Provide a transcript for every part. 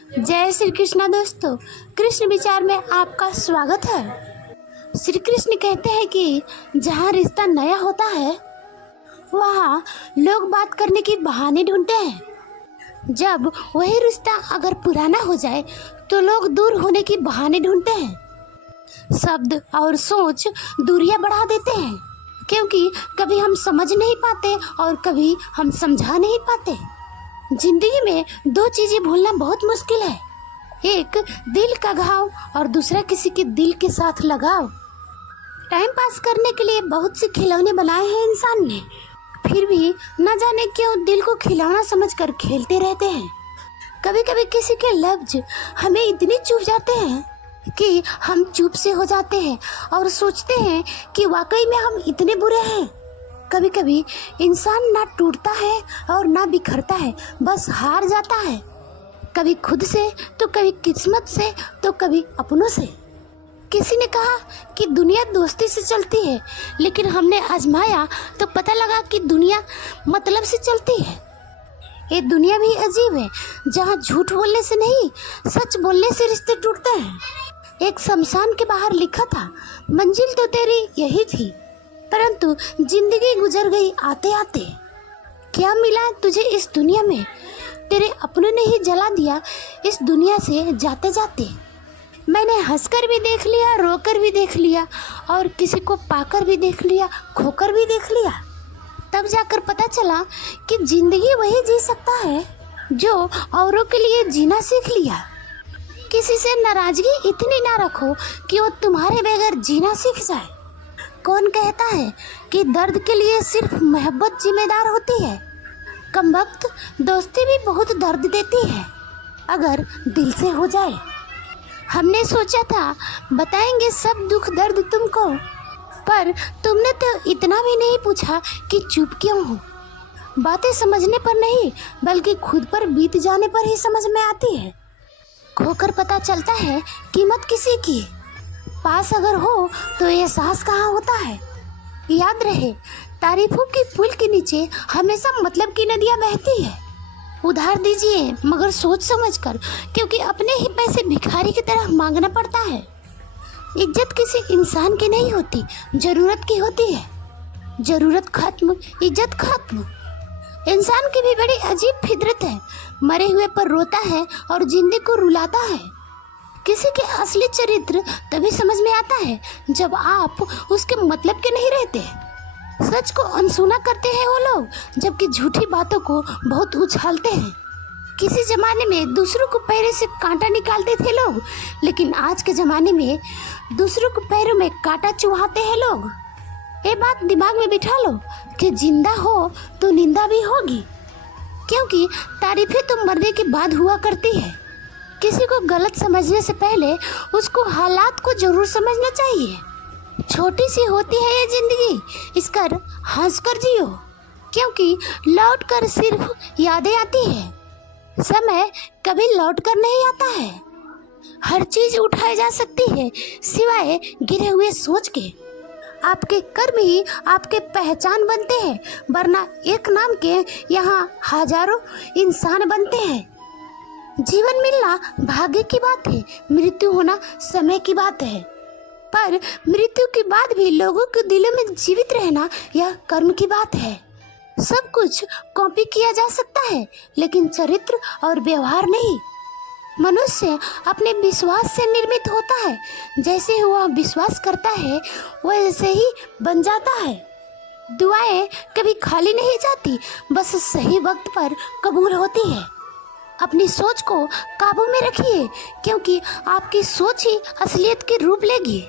जय श्री कृष्णा दोस्तों। कृष्ण विचार में आपका स्वागत है। श्री कृष्ण कहते हैं कि जहाँ रिश्ता नया होता है वहाँ लोग बात करने की बहाने ढूंढते हैं। जब वही रिश्ता अगर पुराना हो जाए तो लोग दूर होने की बहाने ढूंढते हैं। शब्द और सोच दूरियां बढ़ा देते हैं, क्योंकि कभी हम समझ नहीं पाते और कभी हम समझा नहीं पाते। जिंदगी में दो चीजें भूलना बहुत मुश्किल है, एक दिल का घाव और दूसरा किसी के दिल के साथ लगाव। टाइम पास करने के लिए बहुत से खिलौने बनाए हैं इंसान ने, फिर भी न जाने क्यों दिल को खिलौना समझकर खेलते रहते हैं। कभी कभी किसी के लफ्ज हमें इतने चुभ जाते हैं कि हम चुप से हो जाते हैं और सोचते हैं कि वाकई में हम इतने बुरे हैं। कभी कभी इंसान ना टूटता है और ना बिखरता है, बस हार जाता है, कभी खुद से तो कभी किस्मत से तो कभी अपनों से। किसी ने कहा कि दुनिया दोस्ती से चलती है, लेकिन हमने आजमाया तो पता लगा कि दुनिया मतलब से चलती है। ये दुनिया भी अजीब है, जहाँ झूठ बोलने से नहीं सच बोलने से रिश्ते टूटते हैं। एक शमशान के बाहर लिखा था, मंजिल तो तेरी यही थी, परंतु जिंदगी गुजर गई आते आते। क्या मिला तुझे इस दुनिया में, तेरे अपनों ने ही जला दिया इस दुनिया से जाते जाते। मैंने हंसकर भी देख लिया, रोकर भी देख लिया, और किसी को पाकर भी देख लिया, खोकर भी देख लिया। तब जाकर पता चला कि जिंदगी वही जी सकता है जो औरों के लिए जीना सीख लिया। किसी से नाराजगी इतनी ना रखो कि वो तुम्हारे बगैर जीना सीख जाए। कौन कहता है कि दर्द के लिए सिर्फ मोहब्बत जिम्मेदार होती है? कमबख्त दोस्ती भी बहुत दर्द देती है, अगर दिल से हो जाए। हमने सोचा था बताएंगे सब दुख दर्द तुमको, पर तुमने तो इतना भी नहीं पूछा कि चुप क्यों हो। बातें समझने पर नहीं बल्कि खुद पर बीत जाने पर ही समझ में आती है। खोकर पता चलता है कीमत किसी की, पास अगर हो तो एहसास कहाँ होता है। याद रहे, तारीफों की पुल के नीचे हमेशा मतलब की नदियाँ बहती है। उधार दीजिए मगर सोच समझकर, क्योंकि अपने ही पैसे भिखारी की तरह मांगना पड़ता है। इज्जत किसी इंसान की नहीं होती, जरूरत की होती है। जरूरत खत्म, इज्जत खत्म। इंसान की भी बड़ी अजीब फितरत है, मरे हुए पर रोता है और जिंदे को रुलाता है। किसी के असली चरित्र तभी समझ में आता है जब आप उसके मतलब के नहीं रहते। सच को अनसुना करते हैं वो लोग, जबकि झूठी बातों को बहुत उछालते हैं। किसी जमाने में दूसरों को पैरों से कांटा निकालते थे लोग, लेकिन आज के जमाने में दूसरों को पैरों में कांटा चुभाते हैं लोग। ये बात दिमाग में बिठा लो कि जिंदा हो तो निंदा भी होगी, क्योंकि तारीफें तो मरने के बाद हुआ करती है। किसी को गलत समझने से पहले उसको हालात को जरूर समझना चाहिए। छोटी सी होती है ये जिंदगी, इसका हंसकर जियो, क्योंकि लौट कर सिर्फ यादें आती है। समय कभी लौट कर नहीं आता है। हर चीज उठाई जा सकती है सिवाय गिरे हुए सोच के। आपके कर्म ही आपके पहचान बनते हैं, वरना एक नाम के यहाँ हजारों इंसान बनते हैं। जीवन मिलना भाग्य की बात है, मृत्यु होना समय की बात है। पर मृत्यु के बाद भी लोगों के दिलों में जीवित रहना यह कर्म की बात है। सब कुछ कॉपी किया जा सकता है, लेकिन चरित्र और व्यवहार नहीं। मनुष्य अपने विश्वास से निर्मित होता है, जैसे वह विश्वास करता है वैसे ही बन जाता है। दुआएं कभी खाली नहीं जाती, बस सही वक्त पर कबूल होती है। अपनी सोच को काबू में रखिए, क्योंकि आपकी सोच ही असलियत की रूप लेगी।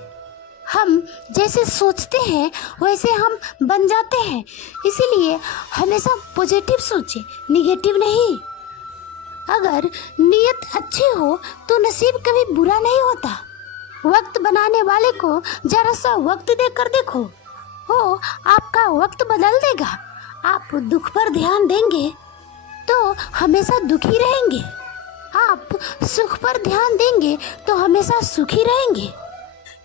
हम जैसे सोचते हैं वैसे हम बन जाते हैं, इसीलिए हमेशा पॉजिटिव सोचें, निगेटिव नहीं। अगर नीयत अच्छी हो तो नसीब कभी बुरा नहीं होता। वक्त बनाने वाले को जरा सा वक्त देकर देखो, वो आपका वक्त बदल देगा। आप दुख पर ध्यान देंगे तो हमेशा दुखी रहेंगे, आप सुख पर ध्यान देंगे तो हमेशा सुखी रहेंगे,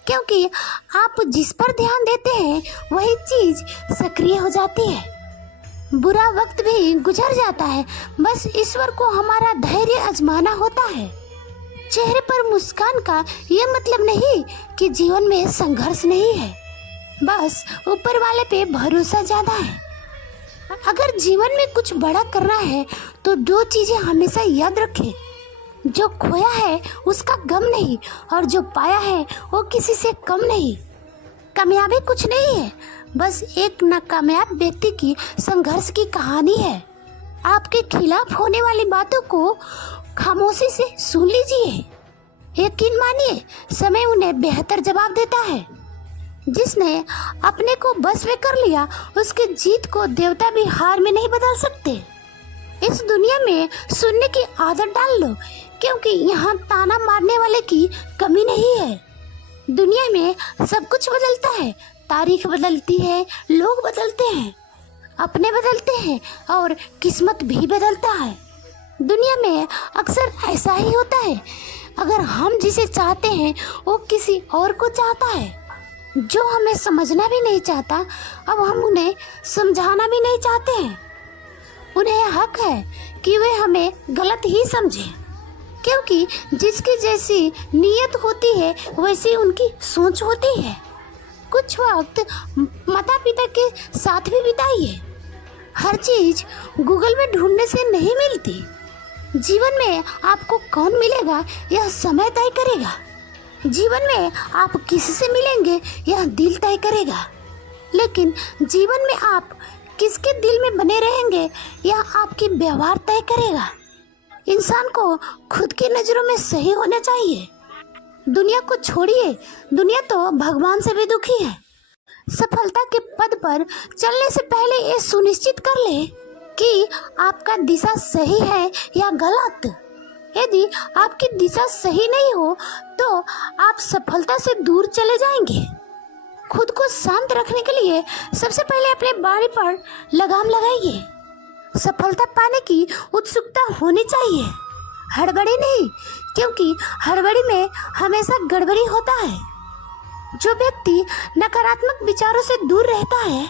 क्योंकि आप जिस पर ध्यान देते हैं वही चीज सक्रिय हो जाती है। बुरा वक्त भी गुजर जाता है, बस ईश्वर को हमारा धैर्य आजमाना होता है। चेहरे पर मुस्कान का ये मतलब नहीं कि जीवन में संघर्ष नहीं है, बस ऊपर वाले पे भरोसा ज़्यादा है। अगर जीवन में कुछ बड़ा करना है तो दो चीज़ें हमेशा याद रखें, जो खोया है उसका गम नहीं, और जो पाया है वो किसी से कम नहीं। कामयाबी कुछ नहीं है, बस एक नाकामयाब व्यक्ति की संघर्ष की कहानी है। आपके खिलाफ होने वाली बातों को खामोशी से सुन लीजिए। यकीन मानिए, समय उन्हें बेहतर जवाब देता है। जिसने अपने को बस में कर लिया, उसकी जीत को देवता भी हार में नहीं बदल सकते। इस दुनिया में सुनने की आदत डाल लो, क्योंकि यहाँ ताना मारने वाले की कमी नहीं है। दुनिया में सब कुछ बदलता है, तारीख बदलती है, लोग बदलते हैं, अपने बदलते हैं और किस्मत भी बदलता है। दुनिया में अक्सर ऐसा ही होता है, अगर हम जिसे चाहते हैं वो किसी और को चाहता है। जो हमें समझना भी नहीं चाहता, अब हम उन्हें समझाना भी नहीं चाहते हैं। उन्हें हक है कि वे हमें गलत ही समझें, क्योंकि जिसकी जैसी नीयत होती है वैसी उनकी सोच होती है। कुछ वक्त माता पिता के साथ भी बिताइए। हर चीज़ गूगल में ढूंढने से नहीं मिलती। जीवन में आपको कौन मिलेगा यह समय तय करेगा। जीवन में आप किससे मिलेंगे यह दिल तय करेगा। लेकिन जीवन में आप किसके दिल में बने रहेंगे यह आपकी व्यवहार तय करेगा। इंसान को खुद की नज़रों में सही होना चाहिए। दुनिया को छोड़िए, दुनिया तो भगवान से भी दुखी है। सफलता के पद पर चलने से पहले ये सुनिश्चित कर ले कि आपका दिशा सही है या गलत। यदि आपकी दिशा सही नहीं हो तो आप सफलता से दूर चले जाएंगे। खुद को शांत रखने के लिए सबसे पहले अपने बाड़ी पर लगाम लगाइए। सफलता पाने की उत्सुकता होनी चाहिए, हड़बड़ी नहीं, क्योंकि हड़बड़ी में हमेशा गड़बड़ी होता है। जो व्यक्ति नकारात्मक विचारों से दूर रहता है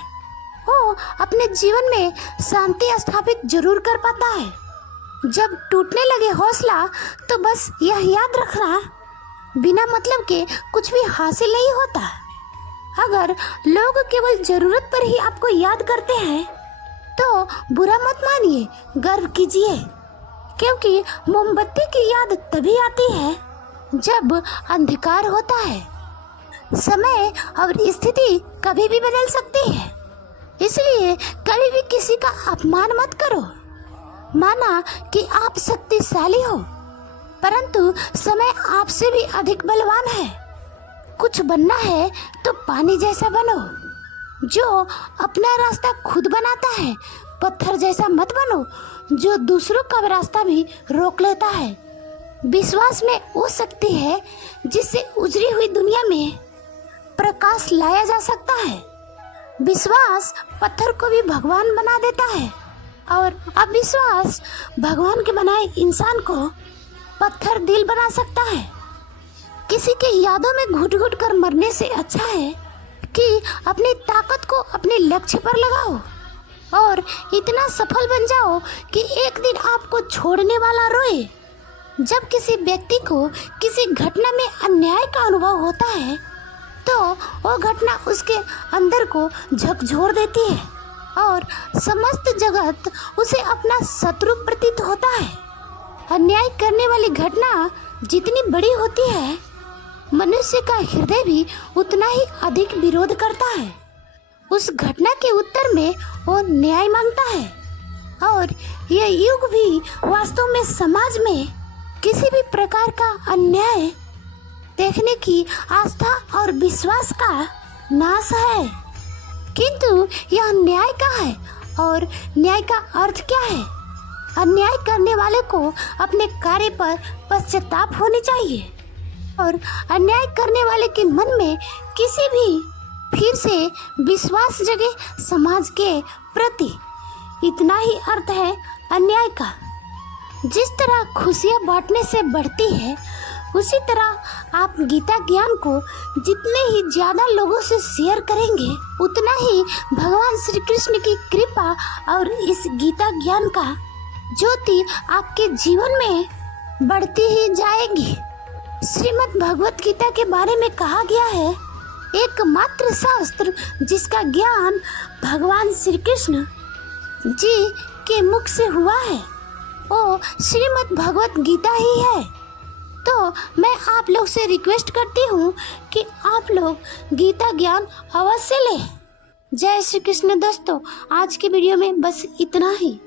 वो अपने जीवन में शांति स्थापित जरूर कर पाता है। जब टूटने लगे हौसला तो बस यह याद रखना, बिना मतलब के कुछ भी हासिल नहीं होता। अगर लोग केवल जरूरत पर ही आपको याद करते हैं तो बुरा मत मानिए, गर्व कीजिए, क्योंकि मोमबत्ती की याद तभी आती है जब अंधकार होता है। समय और स्थिति कभी भी बदल सकती है, इसलिए कभी भी किसी का अपमान मत करो। माना कि आप शक्तिशाली हो, परंतु समय आपसे भी अधिक बलवान है। कुछ बनना है तो पानी जैसा बनो, जो अपना रास्ता खुद बनाता है। पत्थर जैसा मत बनो, जो दूसरों का रास्ता भी रोक लेता है। विश्वास में वो शक्ति है जिससे उजड़ी हुई दुनिया में प्रकाश लाया जा सकता है। विश्वास पत्थर को भी भगवान बना देता है, और अविश्वास भगवान के बनाए इंसान को पत्थर दिल बना सकता है। किसी के यादों में घुट घुट कर मरने से अच्छा है कि अपनी ताकत को अपने लक्ष्य पर लगाओ और इतना सफल बन जाओ कि एक दिन आपको छोड़ने वाला रोए। जब किसी व्यक्ति को किसी घटना में अन्याय का अनुभव होता है तो वो घटना उसके अंदर को झकझोर देती है और समस्त जगत उसे अपना शत्रु प्रतीत होता है। अन्याय करने वाली घटना जितनी बड़ी होती है, मनुष्य का हृदय भी उतना ही अधिक विरोध करता है। उस घटना के उत्तर में वो न्याय मांगता है, और यह युग भी वास्तव में समाज में किसी भी प्रकार का अन्याय देखने की आस्था और विश्वास का नाश है। किंतु यह न्याय का है, और न्याय का अर्थ क्या है? अन्याय करने वाले को अपने कार्य पर पश्चाताप होनी चाहिए, और अन्याय करने वाले के मन में किसी भी फिर से विश्वास जगे समाज के प्रति। इतना ही अर्थ है अन्याय का। जिस तरह खुशियाँ बांटने से बढ़ती है, उसी तरह आप गीता ज्ञान को जितने ही ज़्यादा लोगों से शेयर करेंगे उतना ही भगवान श्री कृष्ण की कृपा और इस गीता ज्ञान का ज्योति आपके जीवन में बढ़ती ही जाएगी। श्रीमद् भगवत गीता के बारे में कहा गया है, एकमात्र शास्त्र जिसका ज्ञान भगवान श्री कृष्ण जी के मुख से हुआ है वो श्रीमद् भगवत गीता ही है। तो मैं आप लोग से रिक्वेस्ट करती हूँ कि आप लोग गीता ज्ञान अवश्य लें। जय श्री कृष्ण दोस्तों, आज की वीडियो में बस इतना ही।